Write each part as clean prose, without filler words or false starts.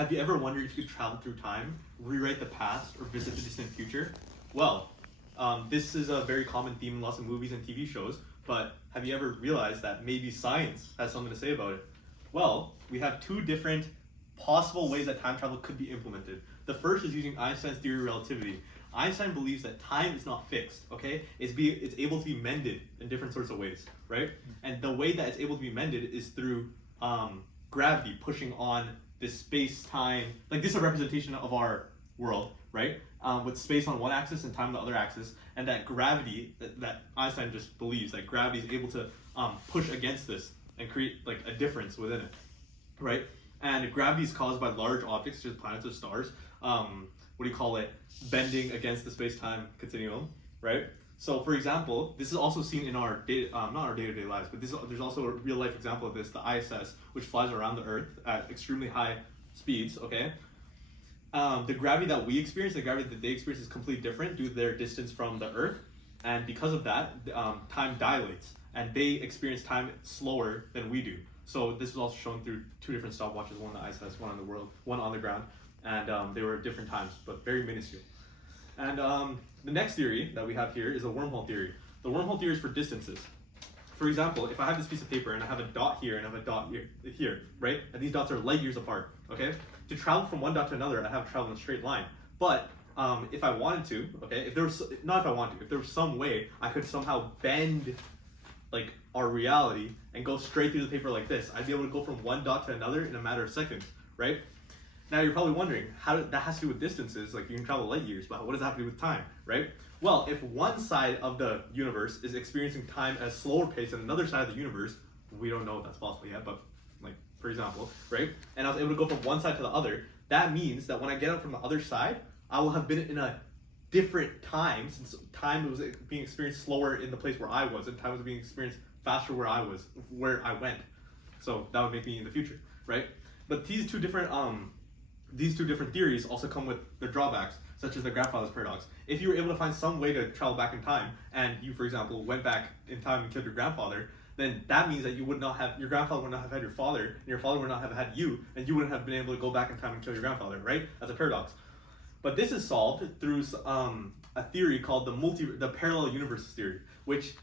Have you ever wondered if you could travel through time, rewrite the past, or visit the distant future? Well, this is a very common theme in lots of movies and TV shows, but have you ever realized that maybe science has something to say about it? Well, we have two different possible ways that time travel could be implemented. The first is using Einstein's theory of relativity. Einstein believes that time is not fixed, okay? It's able to be mended in different sorts of ways, right? And the way that it's able to be mended is through gravity pushing on this space-time, like this is a representation of our world, right? With space on one axis and time on the other axis, and that gravity, that Einstein just believes that gravity is able to push against this and create like a difference within it, right? And gravity is caused by large objects, such as planets or stars. What do you call it? Bending against the space-time continuum, right? So, for example, this is also seen in our not our day-to-day lives, but there's also a real-life example of this: the ISS, which flies around the Earth at extremely high speeds. Okay, the gravity that we experience, the gravity that they experience, is completely different due to their distance from the Earth, and because of that, time dilates, and they experience time slower than we do. So this was also shown through two different stopwatches, one on the ISS, one on the world, one on the ground, and they were at different times, but very minuscule. And the next theory that we have here is a wormhole theory. The wormhole theory is for distances. For example, if I have this piece of paper and I have a dot here and I have a dot here, right? And these dots are light years apart, okay? To travel from one dot to another, I have to travel in a straight line. But if I wanted to, okay, if there was, not if I wanted to, if there was some way I could somehow bend like our reality and go straight through the paper like this, I'd be able to go from one dot to another in a matter of seconds, right? Now you're probably wondering, that has to do with distances, like you can travel light years, but what does that have to do with time, right? Well, if one side of the universe is experiencing time at a slower pace than another side of the universe, we don't know if that's possible yet, but like, for example, right? And I was able to go from one side to the other, that means that when I get up from the other side, I will have been in a different time, since time was being experienced slower in the place where I was, and time was being experienced faster where I was, where I went. So that would make me in the future, right? But these two different theories also come with their drawbacks, such as the grandfather's paradox. If you were able to find some way to travel back in time, and you, for example, went back in time and killed your grandfather, then that means that your grandfather would not have had your father, and your father would not have had you, and you wouldn't have been able to go back in time and kill your grandfather, right? That's a paradox. But this is solved through a theory called the parallel universes theory, which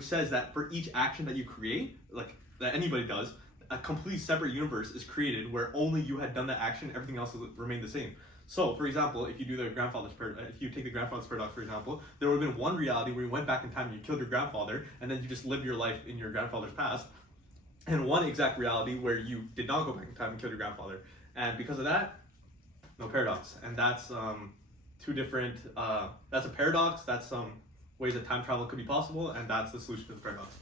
says that for each action that you create, like that anybody does, a completely separate universe is created where only you had done that action, everything else will remain the same. So, for example, if you take the grandfather's paradox, for example, there would have been one reality where you went back in time and you killed your grandfather, and then you just lived your life in your grandfather's past, and one exact reality where you did not go back in time and kill your grandfather. And because of that, no paradox. And that's two different. That's a paradox. That's some ways that time travel could be possible, and that's the solution to the paradox.